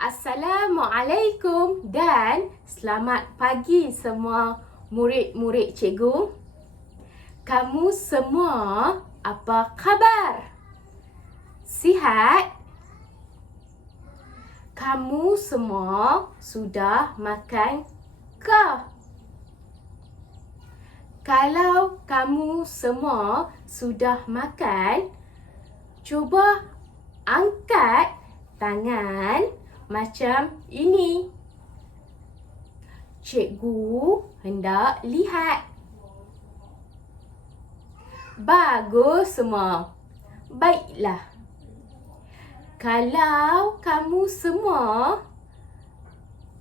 Assalamualaikum dan selamat pagi semua murid-murid cikgu. Kamu semua apa khabar? Sihat? Kamu semua sudah makan ke? Kalau kamu semua sudah makan, cuba angkat tangan macam ini. Cikgu hendak lihat. Bagus semua. Baiklah. Kalau kamu semua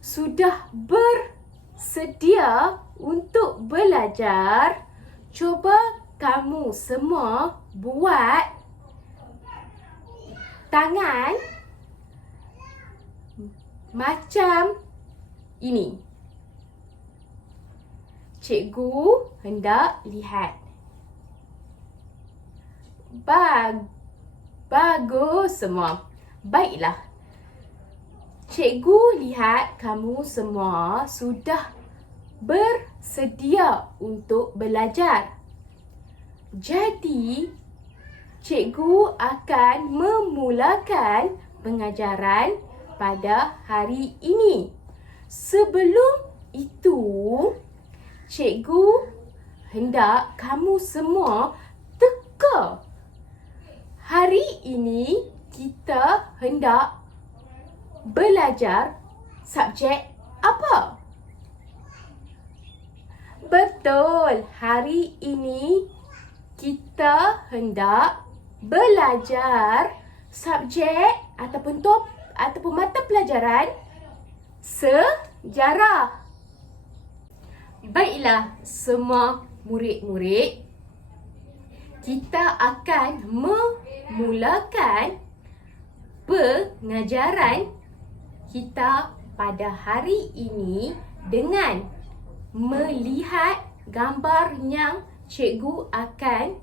sudah bersedia untuk belajar, cuba kamu semua buat tangan macam ini. Cikgu hendak lihat. Bagus semua. Baiklah. Cikgu lihat kamu semua sudah bersedia untuk belajar. Jadi, cikgu akan memulakan pengajaran pada hari ini. Sebelum itu, cikgu hendak kamu semua teka. Hari ini kita hendak belajar subjek apa? Betul, hari ini kita hendak belajar subjek ataupun mata pelajaran sejarah. Baiklah semua murid-murid, kita akan memulakan pengajaran kita pada hari ini dengan melihat gambar yang cikgu akan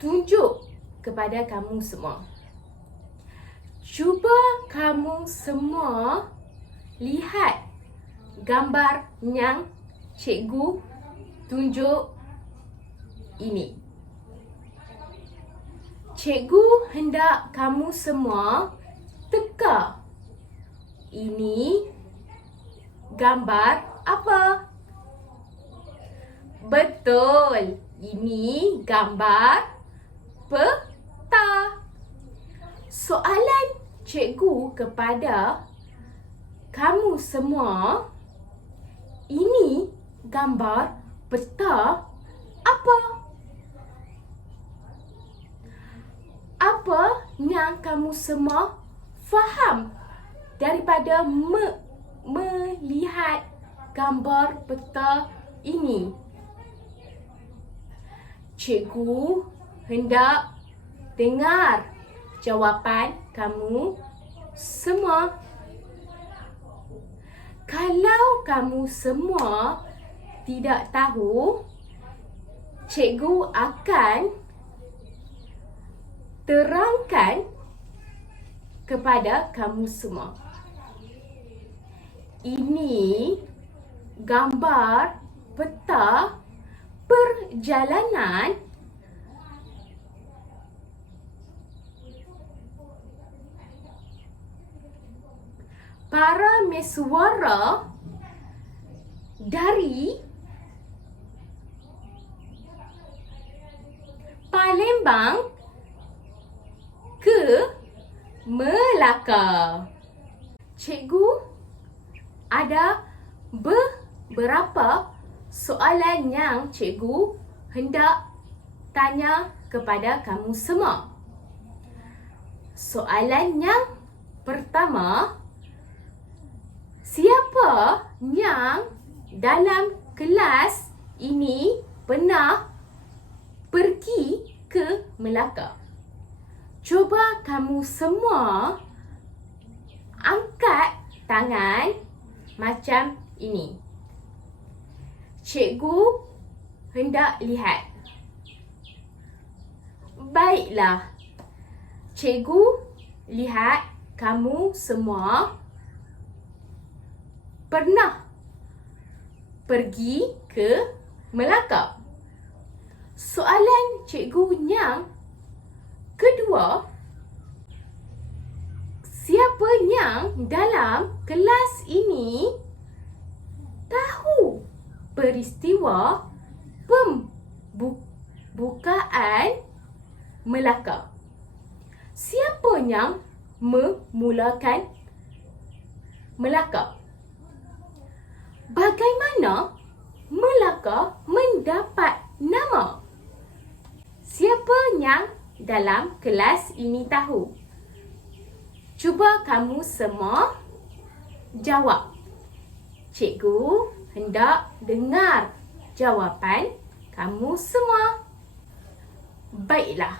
tunjuk kepada kamu semua. Cuba kamu semua lihat gambar yang cikgu tunjuk ini. Cikgu hendak kamu semua teka. Ini gambar apa? Betul, ini gambar peta. Soalan cikgu kepada kamu semua, ini gambar peta apa? Apa yang kamu semua faham daripada melihat gambar peta ini? Cikgu hendak dengar jawapan kamu semua. Kalau kamu semua tidak tahu, cikgu akan terangkan kepada kamu semua. Ini gambar peta perjalanan para mesuara dari Palembang ke Melaka. Cikgu ada beberapa soalan yang cikgu hendak tanya kepada kamu semua. Soalan yang pertama, siapa yang dalam kelas ini pernah pergi ke Melaka? Cuba kamu semua angkat tangan macam ini. Cikgu hendak lihat. Baiklah. Cikgu lihat kamu semua pernah pergi ke Melaka? Soalan cikgu yang kedua, siapa yang dalam kelas ini tahu peristiwa pembukaan Melaka? Siapa yang memulakan Melaka? Bagaimana Melaka mendapat nama? Siapa yang dalam kelas ini tahu? Cuba kamu semua jawab. Cikgu hendak dengar jawapan kamu semua. Baiklah.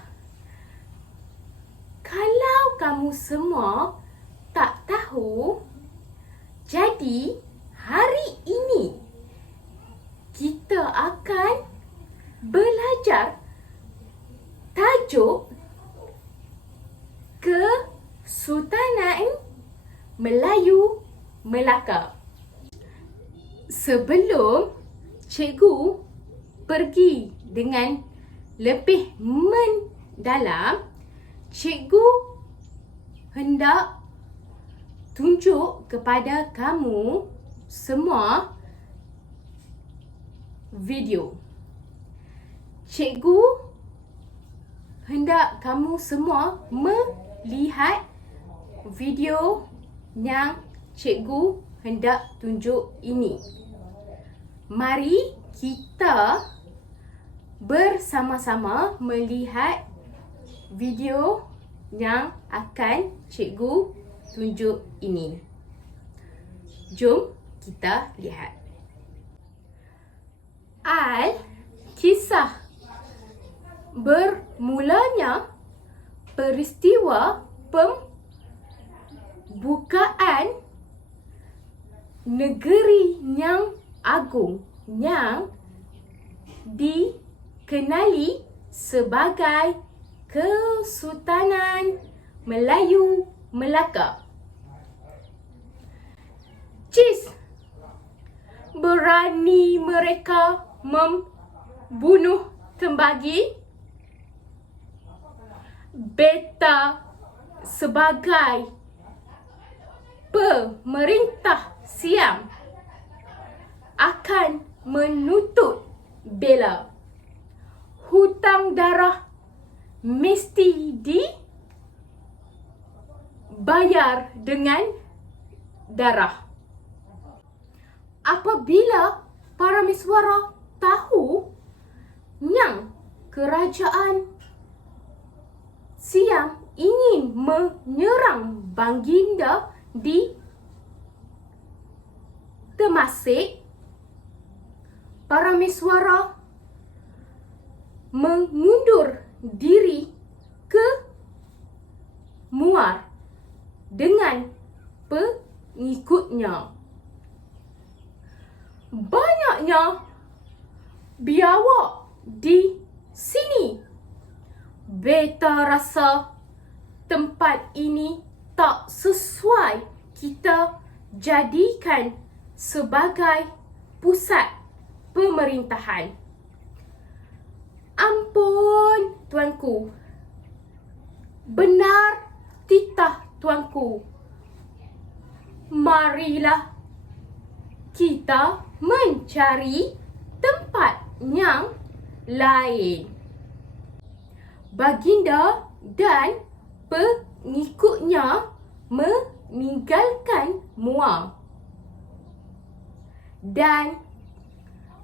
Kalau kamu semua tak tahu, jadi hari ini kita akan belajar tajuk Kesultanan Melayu Melaka. Sebelum cikgu pergi dengan lebih mendalam, cikgu hendak tunjuk kepada kamu semua video. Cikgu hendak kamu semua melihat video yang cikgu hendak tunjuk ini. Mari kita bersama-sama melihat video yang akan cikgu tunjuk ini. Jom kita lihat. Kisah bermulanya peristiwa pembukaan negeri yang agung yang dikenali sebagai Kesultanan Melayu Melaka. Berani mereka membunuh Tembagi. Beta sebagai pemerintah Siam akan menuntut bela. Hutang darah mesti dibayar dengan darah. Apabila Parameswara tahu yang kerajaan Siam ingin menyerang Baginda di Temasek, Parameswara mengundur diri ke Muar dengan pengikutnya. Banyaknya biawak di sini. Beta rasa tempat ini tak sesuai kita jadikan sebagai pusat pemerintahan. Ampun, tuanku. Benar titah tuanku. Marilah kita mencari tempat yang lain. Baginda dan pengikutnya meninggalkan Muar dan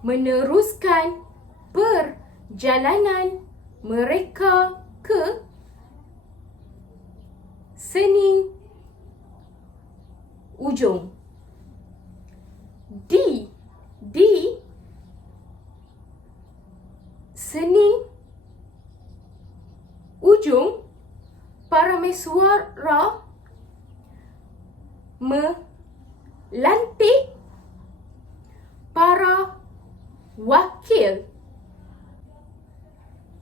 meneruskan perjalanan mereka ke Sening Ujung. Di Sening Ujung, Parameswara melantik para wakil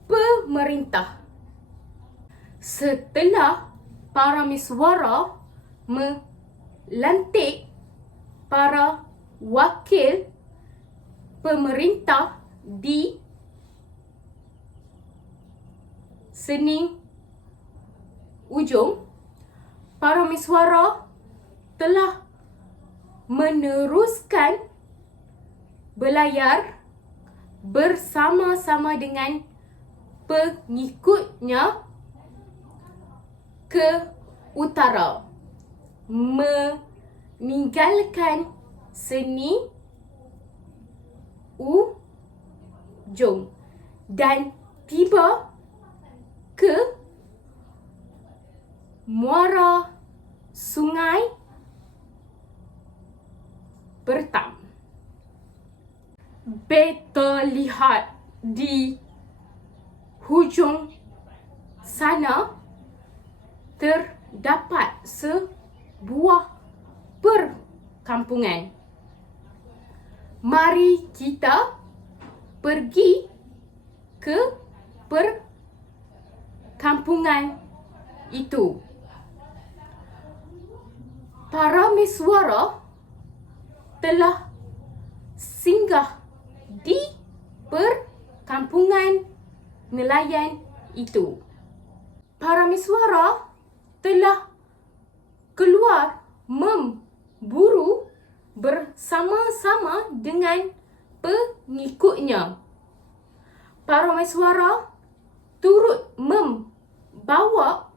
pemerintah. Setelah Parameswara melantik para wakil pemerintah di Sening Ujung, para mesuara telah meneruskan berlayar bersama-sama dengan pengikutnya ke utara, meninggalkan Sening Ujung dan tiba ke muara Sungai Bertam. Beta lihat di hujung sana terdapat sebuah perkampungan. Mari kita pergi ke perkampungan itu. Para mesuara telah singgah di perkampungan nelayan itu. Para mesuara telah keluar memburu bersama-sama dengan pengikutnya. Para mesuara turut membawa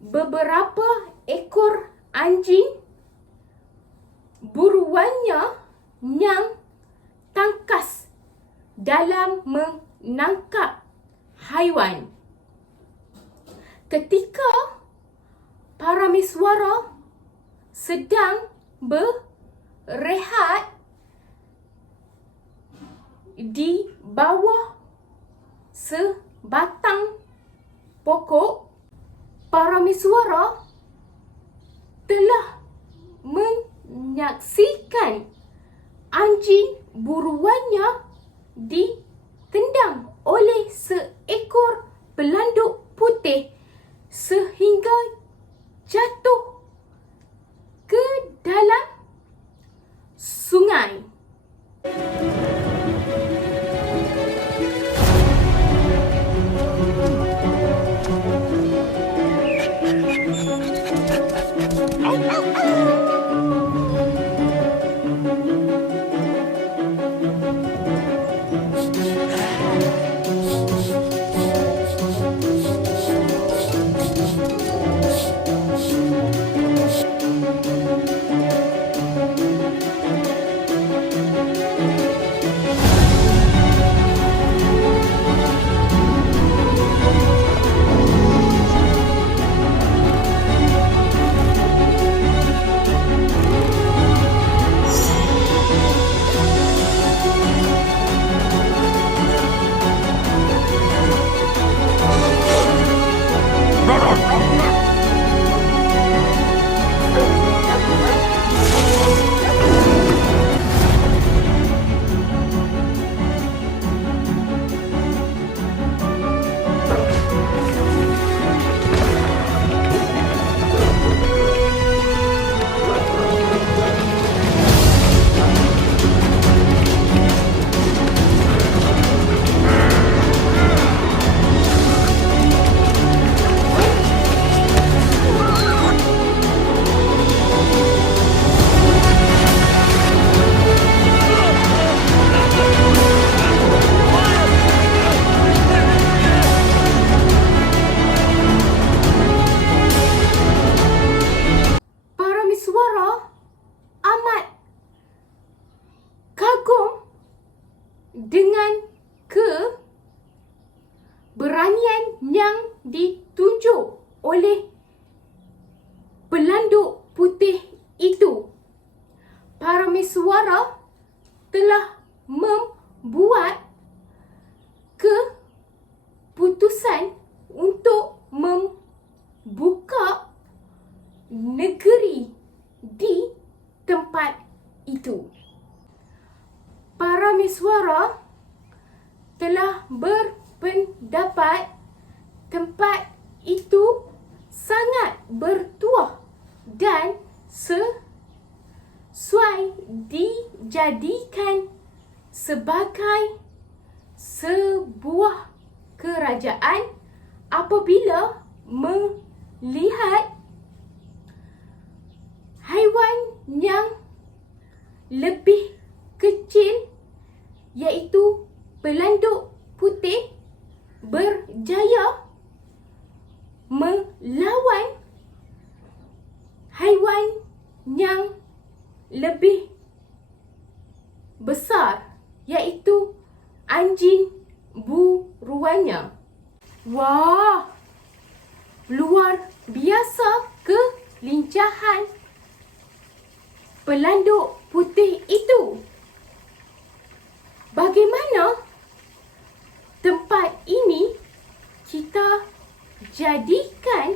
beberapa ekor anjing buruannya yang tangkas dalam menangkap haiwan. Ketika para mesuara sedang berehat di bawah sebatang pokok, para mesuara telah menyaksikan anjing buruannya ditendang oleh seekor pelanduk putih sehingga jatuh ke dalam sungai. Dengan keberanian yang ditunjuk oleh pelanduk putih itu, para mesuara telah membuat keputusan untuk membuka negeri di tempat itu. Para mesuara telah berpendapat tempat itu sangat bertuah jadikan sebagai sebuah kerajaan apabila melihat haiwan yang lebih kecil iaitu pelanduk putih berjaya melawan haiwan yang lebih besar iaitu anjing buruannya. Wah, luar biasa kelincahan pelanduk putih itu. Bagaimana tempat ini kita jadikan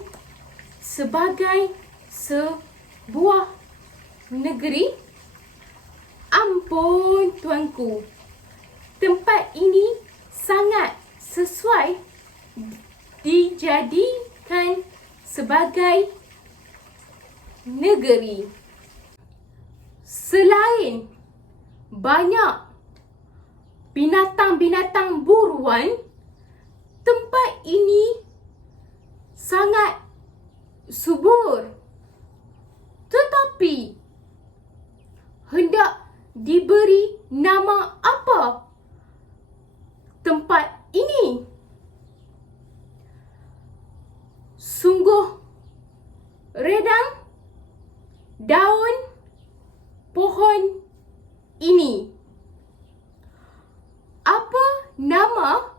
sebagai sebuah negeri? Ampun tuanku, tempat ini sangat sesuai dijadikan sebagai negeri. Selain banyak binatang-binatang buruan, tempat ini sangat subur. Tetapi hendak diberi nama apa tempat ini? Sungguh redang daun pohon ini. Apa nama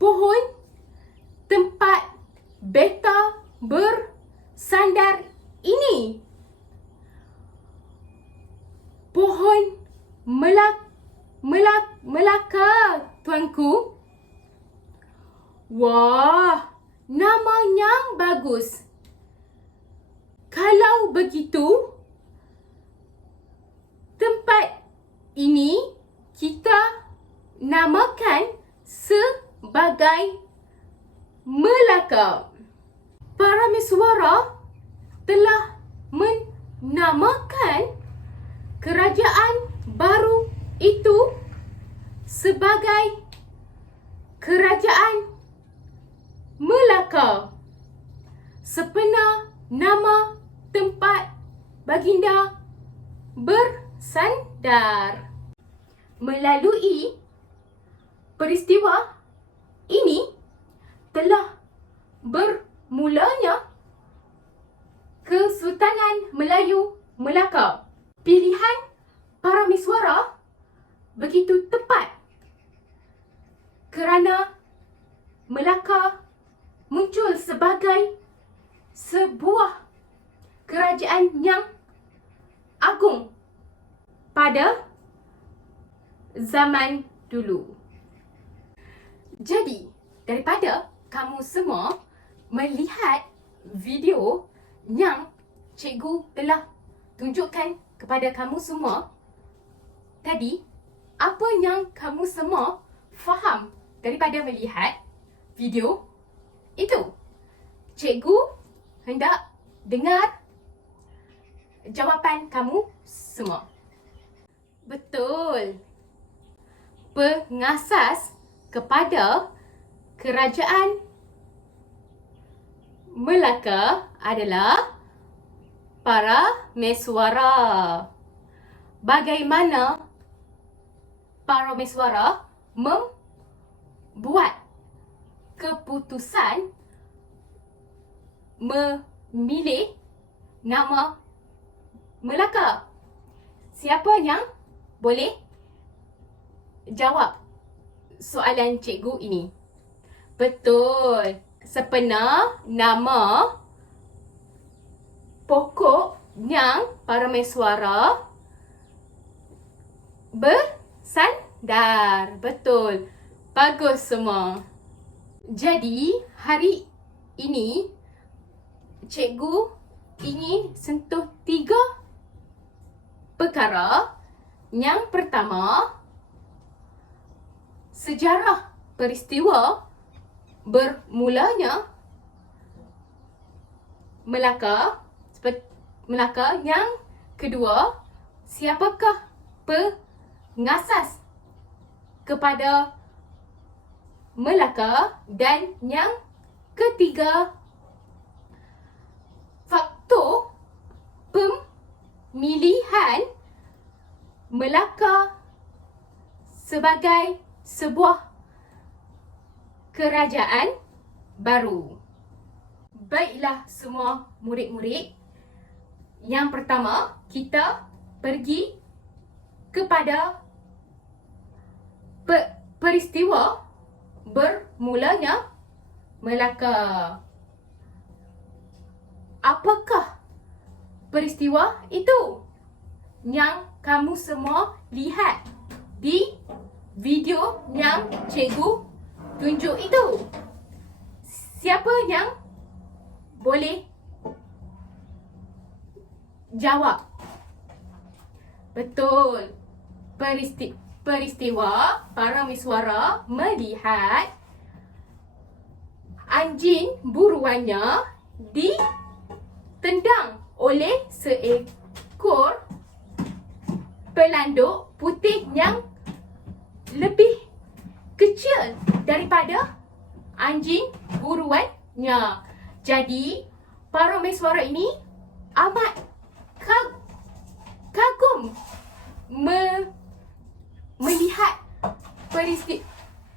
pohon tempat beta bersandar ini? Pohon Melaka, tuanku. Wah, namanya bagus. Kalau begitu, tempat ini kita namakan sebagai Melaka. Para mesuara telah menamakan kerajaan baru itu sebagai Kerajaan Melaka, sebenar nama tempat baginda bersandar. Melalui peristiwa ini telah bermulanya Kesultanan Melayu Melaka. Pilihan para mesuara begitu tepat kerana Melaka muncul sebagai sebuah kerajaan yang agung pada zaman dulu. Jadi, daripada kamu semua melihat video yang cikgu telah tunjukkan kepada kamu semua tadi, apa yang kamu semua faham daripada melihat video itu? Cikgu hendak dengar jawapan kamu semua. Betul. Pengasas kepada kerajaan Melaka adalah para mesuara. Bagaimana para mesuara membuat keputusan memilih nama Melaka? Siapa yang boleh jawab soalan cikgu ini? Betul. Sebenar nama pokok yang para mesuara bersandar. Betul. Bagus semua. Jadi, hari ini cikgu ingin sentuh 3 perkara. Yang pertama, sejarah peristiwa bermulanya Melaka. Yang kedua, siapakah pengasas kepada Melaka? Dan yang ketiga, faktor pemilihan Melaka sebagai sebuah kerajaan baru. Baiklah semua murid-murid, yang pertama kita pergi kepada peristiwa bermulanya Melaka. Apakah peristiwa itu yang kamu semua lihat di video yang cikgu tunjuk itu? Siapa yang boleh jawab? Betul. Peristiwa Parameswara melihat anjing buruannya ditendang oleh seekor pelanduk putih yang lebih kecil daripada anjing buruannya. Jadi, Parameswara ini amat kagum melihat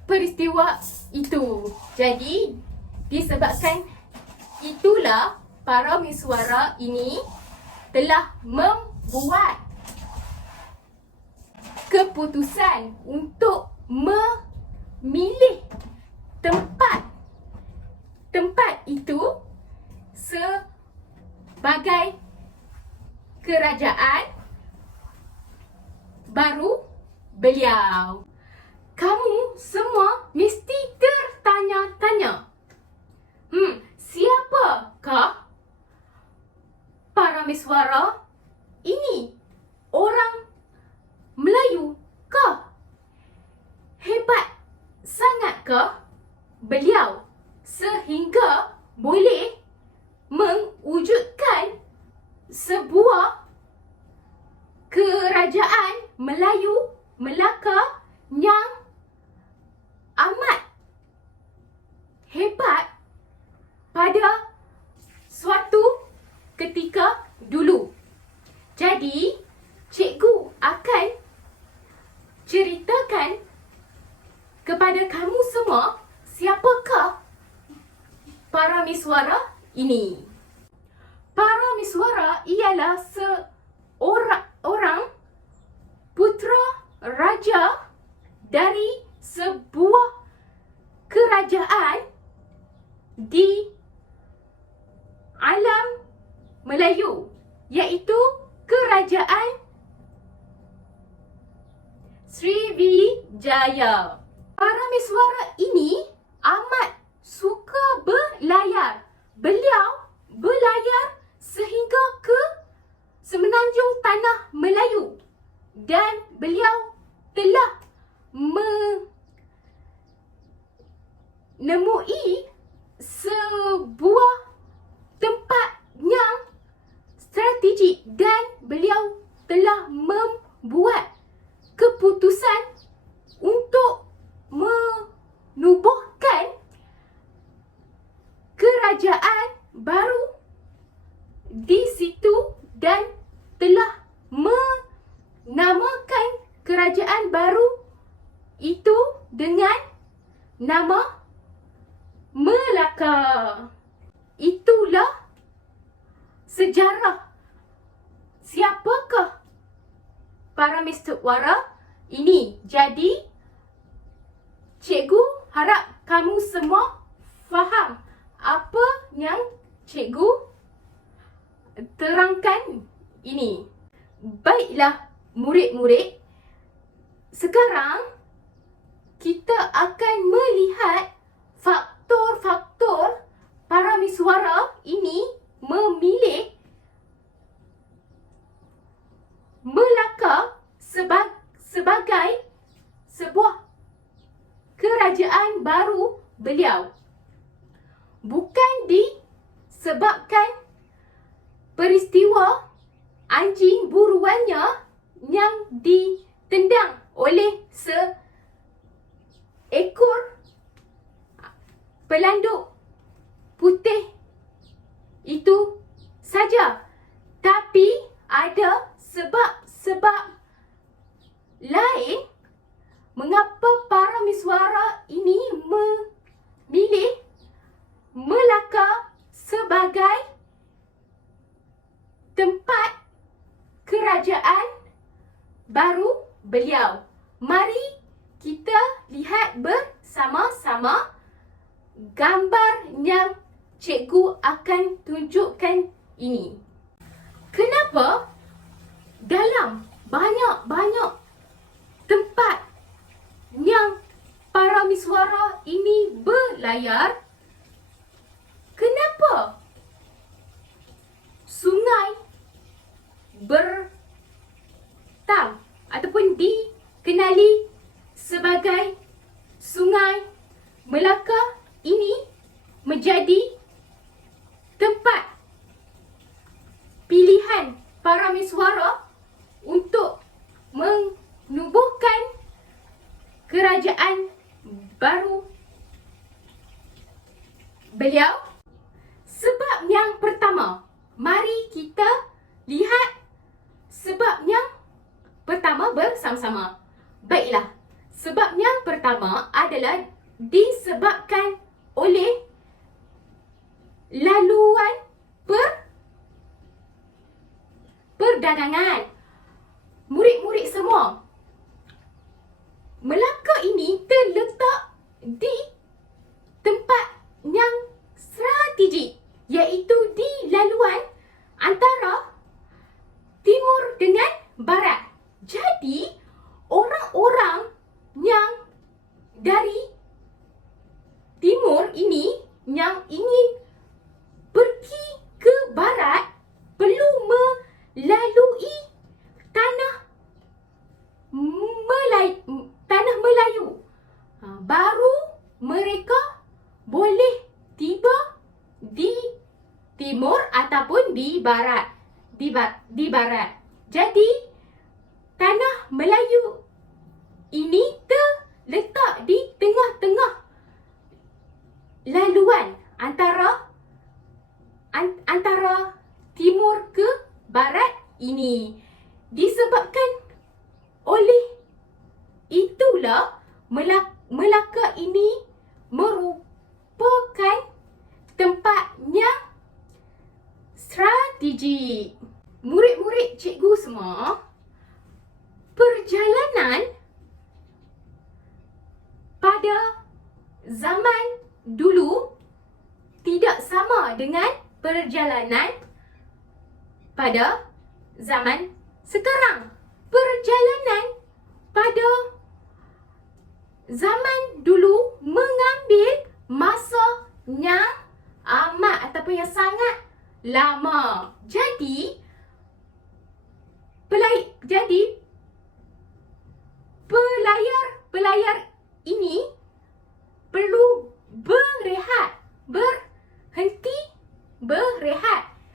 peristiwa itu. Jadi, disebabkan itulah Parameswara ini telah membuat keputusan untuk memilih tempat itu sebagai kerajaan baru beliau. Kamu semua mesti tertanya-tanya, siapakah Parameswara ini? Orang Melayu kah? Hebat sangatkah beliau sehingga boleh mewujudkan sebuah kerajaan Melayu Melaka yang amat hebat pada suatu ketika dulu? Jadi, cikgu akan ceritakan kepada kamu semua siapakah Parameswara ini. Parameswara ialah seorang putera raja dari sebuah kerajaan di alam Melayu, iaitu kerajaan Sriwijaya. Parameswara ini amat suka berlayar. Beliau berlayar sehingga ke semenanjung tanah Melayu dan beliau telah menemui sebuah tempat yang strategik dan beliau telah membuat keputusan untuk menubuhkan kerajaan baru di situ dan telah menamakan kerajaan baru itu dengan nama Melaka. Itulah sejarah siapakah Parameswara ini. Jadi, cikgu harap kamu semua faham apa yang cikgu terangkan ini. Baiklah murid-murid, sekarang kita akan melihat faktor-faktor Parameswara ini memilih Melaka sebagai sebuah kerajaan baru beliau. Bukan disebabkan peristiwa anjing buruannya yang ditendang oleh seekor pelanduk putih itu saja. Tapi ada sebab-sebab lain mengapa para miswara ini memilih Melaka sebagai tempat kerajaan baru beliau. Mari kita lihat bersama-sama gambar yang cikgu akan tunjukkan ini. Kenapa dalam banyak-banyak tempat yang para miswara ini berlayar, kenapa sungai Bertam ataupun dikenali sebagai Sungai Melaka ini menjadi tempat pilihan para miswara untuk menubuhkan kerajaan baru beliau? Sebab yang pertama, mari kita lihat sebab yang pertama bersama-sama. Baiklah, sebab yang pertama adalah disebabkan oleh laluan perdagangan. Murid-murid semua, Melaka ini terletak di tempat yang strategik, iaitu di laluan antara timur dengan barat. Jadi, orang-orang yang dari timur ini yang ingin pergi ke barat perlu melalui tanah Melayu. Baru mereka boleh tiba di timur ataupun di barat. Di barat. Jadi, tanah Melayu ini terletak di tengah-tengah laluan antara timur ke barat ini. Disebabkan oleh itulah Melaka ini merupakan tempat yang strategik. Murid-murid cikgu semua, perjalanan pada zaman dulu tidak sama dengan perjalanan pada zaman sekarang. Perjalanan pada zaman dulu mengambil masa yang amat ataupun yang sangat lama. Jadi pelayar ini perlu berehat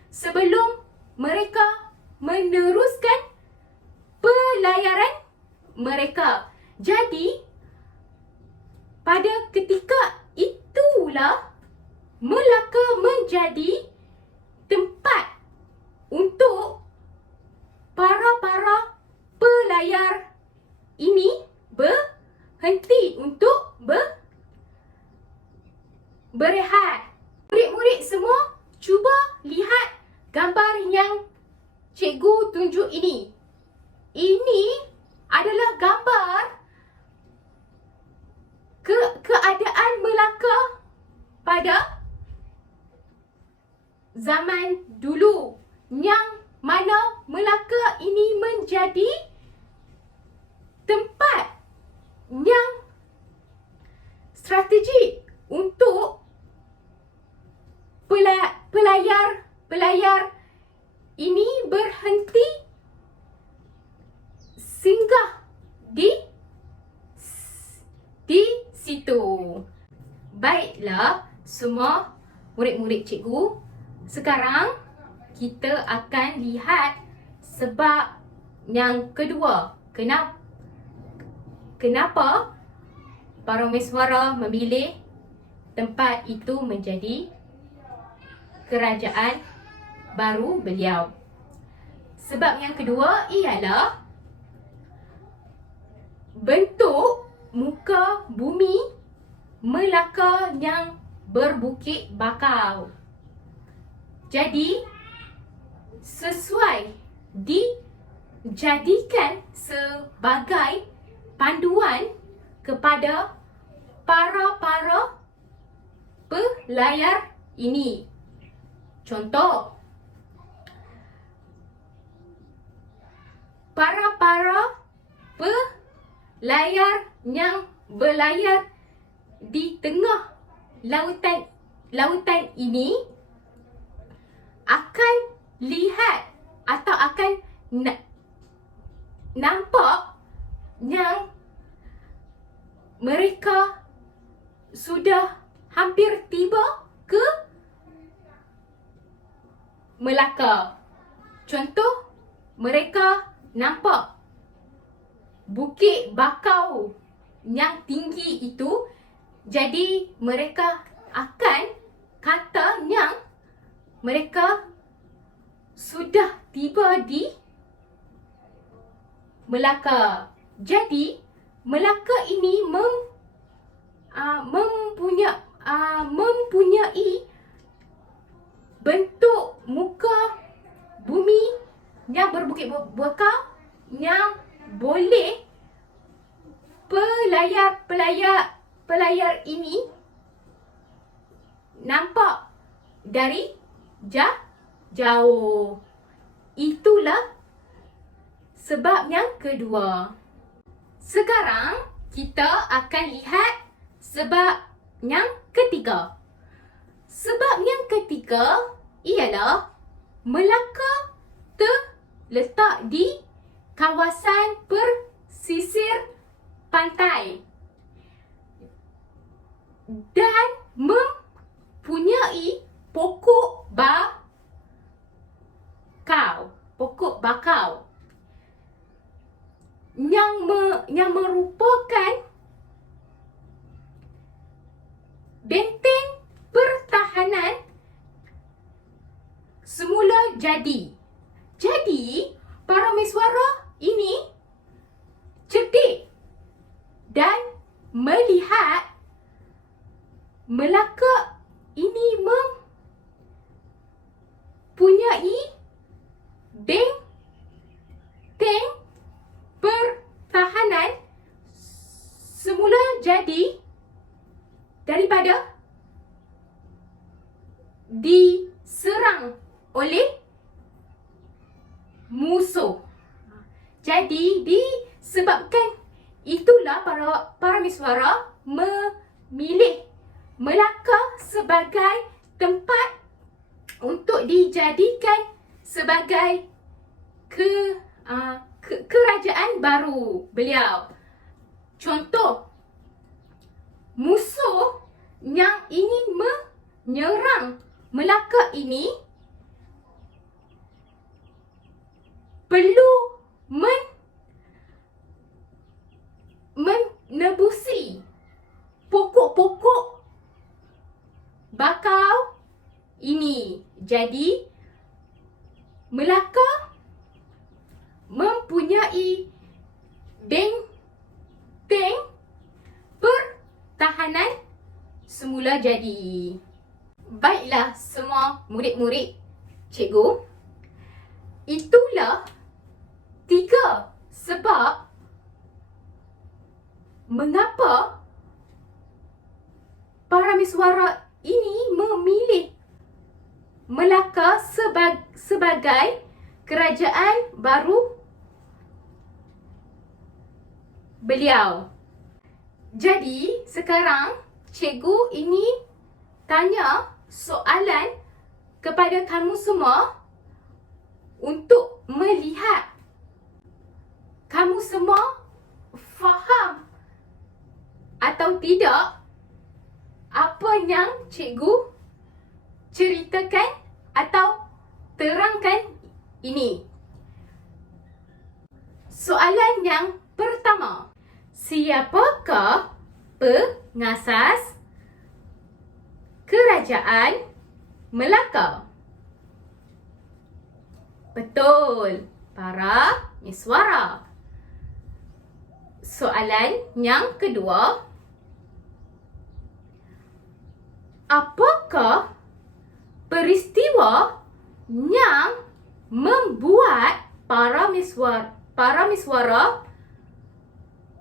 sebelum mereka meneruskan pelayaran mereka. Jadi, pada ketika itulah Melaka menjadi tempat untuk para pelayar ini berhenti untuk berehat. Murid-murid semua, cuba lihat gambar yang cikgu tunjuk ini. Ini adalah gambar keadaan Melaka pada zaman dulu, yang mana Melaka ini menjadi tempat yang strategik untuk pelayar ini berhenti singgah di situ. Baiklah semua murid-murid cikgu, sekarang kita akan lihat sebab yang kedua, kenapa Parameswara memilih tempat itu menjadi kerajaan baru beliau? Sebab yang kedua ialah bentuk muka bumi Melaka yang berbukit bakau. Jadi sesuai dijadikan sebagai panduan kepada para pelayar ini. Contoh, para pelayar yang berlayar di tengah lautan ini akan lihat atau akan nampak yang mereka sudah hampir tiba ke Melaka. Contoh, mereka nampak bukit bakau yang tinggi itu, jadi mereka akan kata yang mereka sudah tiba di Melaka. Jadi Melaka ini mempunyai bentuk muka bumi yang berbukit bakau yang boleh pelayar ini nampak dari jauh. Itulah sebab yang kedua. Sekarang kita akan lihat sebab yang ketiga. Sebab yang ketiga ialah Melaka terletak di kawasan pesisir pantai dan mempunyai pokok bakau yang merupakan benteng pertahanan semula jadi. Jadi, Parameswara ini cerdik dan melihat Melaka ini mempunyai benteng pertahanan semula jadi daripada diserang oleh musuh. Jadi disebabkan itulah Parameswara memilih Melaka sebagai tempat untuk dijadikan sebagai kerajaan baru beliau. Contoh, musuh yang ingin menyerang Melaka ini perlu menebusi pokok-pokok bakau ini. Jadi Melaka mempunyai benteng pertahanan semula jadi. Baiklah semua murid-murid cikgu, itulah 3 sebab mengapa Parameswara ini memilih Melaka sebagai kerajaan baru beliau. Jadi sekarang cikgu ingin tanya soalan kepada kamu semua untuk melihat kamu semua faham atau tidak apa yang cikgu ceritakan atau terangkan ini. Soalan yang pertama. Siapakah pengasas Kerajaan Melaka? Betul, para miswara. Soalan yang kedua. Apakah peristiwa yang membuat para miswara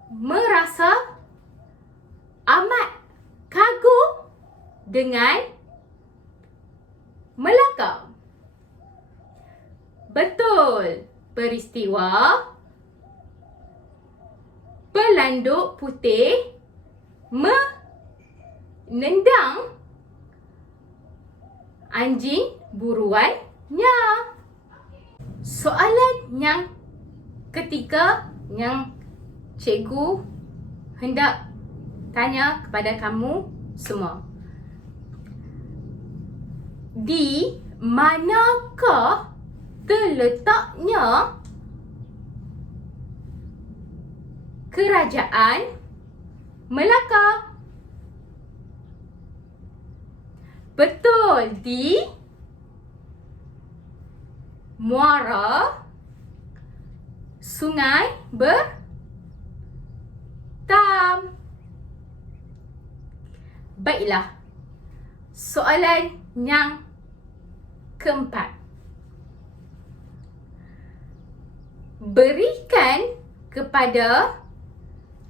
merasa amat kagum dengan Melaka? Betul, peristiwa pelanduk putih menendang anjing buruannya. Soalan yang ketiga yang cikgu hendak tanya kepada kamu semua. Di manakah terletaknya Kerajaan Melaka? Betul, di muara Sungai Bertam. Baiklah. Soalan yang keempat. Berikan kepada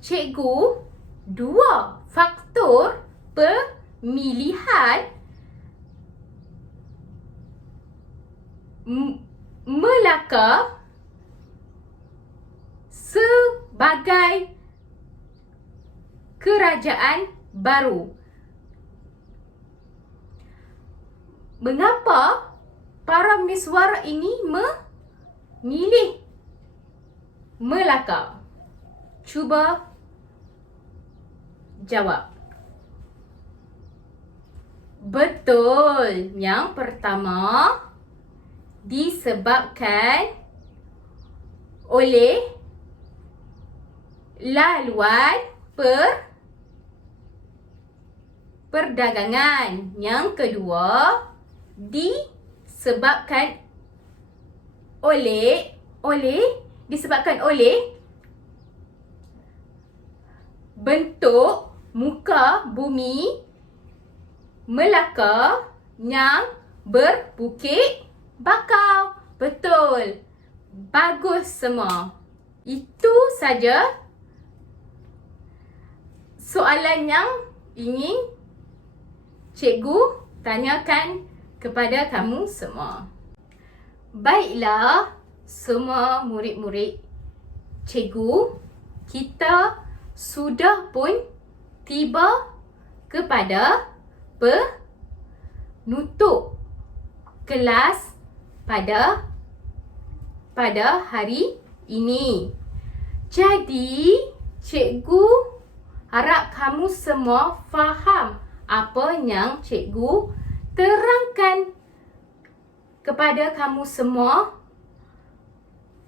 cikgu dua faktor pemilihan Melaka sebagai kerajaan baru. Mengapa para miswara ini memilih Melaka? Cuba jawab. Betul. Yang pertama, disebabkan oleh laluan perdagangan. Yang kedua, disebabkan oleh bentuk muka bumi Melaka yang berbukit bakau. Betul. Bagus semua. Itu saja soalan yang ingin cikgu tanyakan kepada kamu semua. Baiklah, semua murid-murid cikgu, kita sudah pun tiba kepada penutup kelas pada hari ini. Jadi, cikgu harap kamu semua faham apa yang cikgu terangkan kepada kamu semua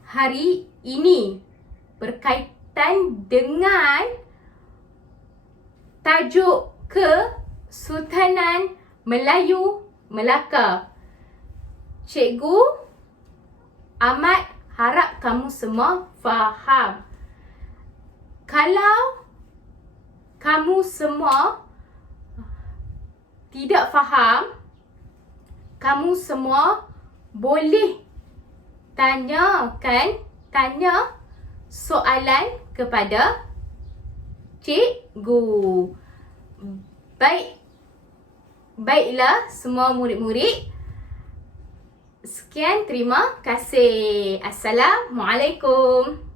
hari ini berkaitan dengan tajuk Kesultanan Melayu Melaka. Cikgu amat harap kamu semua faham. Kalau kamu semua tidak faham, kamu semua boleh tanya soalan kepada cikgu. Baiklah semua murid-murid. Sekian, terima kasih. Assalamualaikum.